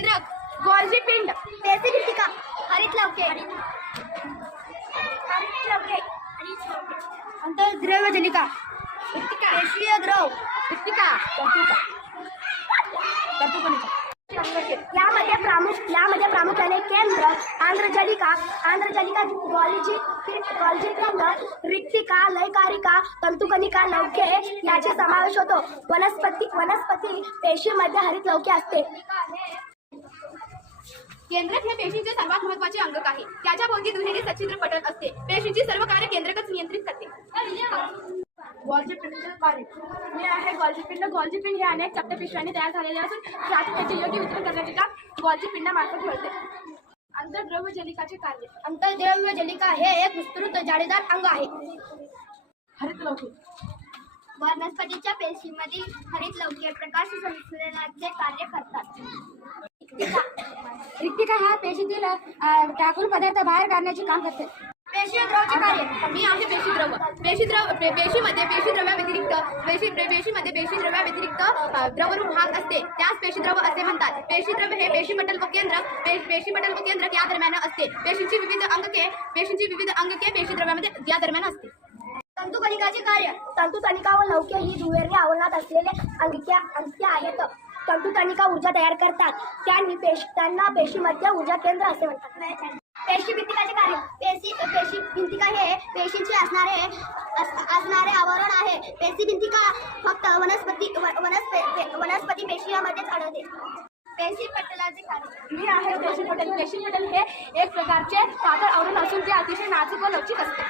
केंद्रक, गोल्जी पिंड, पेशीभित्तिका, हरित लवके, अंतर्द्रव्य जलिका, पेशीय द्रव, यामध्ये प्रामुख्याने केंद्र, आंध्रजलिका, गोल्जी पिंड, रिक्तिका, लयकारिका, तंतुकणिका, लवके याचा समावेश होतो. वनस्पती पेशीमध्ये हरित लवके असते. केंद्रक हे पेशींचे सर्वात महत्त्वाचे अंगक आहे. त्याच्या भोवती दुहेरी सच्छिद्र पटल असते. पेशीची सर्व कार्य केंद्रकच नियंत्रित करते. गोल्जी पिंड कार्य हे आहे. गोल्जी पिंड हे अनेक चपटे पिशव्यांनी तयार झालेले असून त्यातून त्याचे योग्य वितरण करण्याचे काम गोल्जी पिंडामार्फत घडते. अंतर्द्रव्य जलिकाचे कार्य. अंतर्द्रव्य जलिका हे एक विस्तृत जाळीदार अंग आहे. हरित लवके. वनस्पतीच्या पेशीमधील हरित लवके प्रकाश संश्लेषणाचे कार्य करतात. रिक्तिका हा पेशीतील टाकून पदार्थ बाहेर काढण्याचे काम करते. पेशीय द्रवचे कार्य. मी आहे पेशीद्रव. पेशीमध्ये पेशीद्रव्याव्यतिरिक्त द्रवरूप भाग असते. त्यास पेशीद्रव असे म्हणतात. पेशीद्रव हे पेशीपटल व केंद्रक या दरम्यान असते. पेशींची विविध अंगके पेशीद्रव्यामध्ये या दरम्यान असते. तंतुकणिकाचे कार्य. तंतुकणिका व लवके ही दुहेरी आवरणात असलेले अंगके आहेत. तंतुकणिका ऊर्जा तयार करतात. त्यांना पेशीमध्ये ऊर्जा केंद्र असे म्हणतात. पेशीभित्तिकाचे कार्य. पेशीभित्तिका हे पेशींचे असणारे आवरण आहे. पेशीभित्तिका फक्त वनस्पती पेशीयांमध्येच आढळते. पेशीपटलाचे कार्य. मी आहे पेशीपटल. पेशीपटल हे एक प्रकारचे पातळ आवरण असून ते अतिशय नाजूक व लवचिक असते.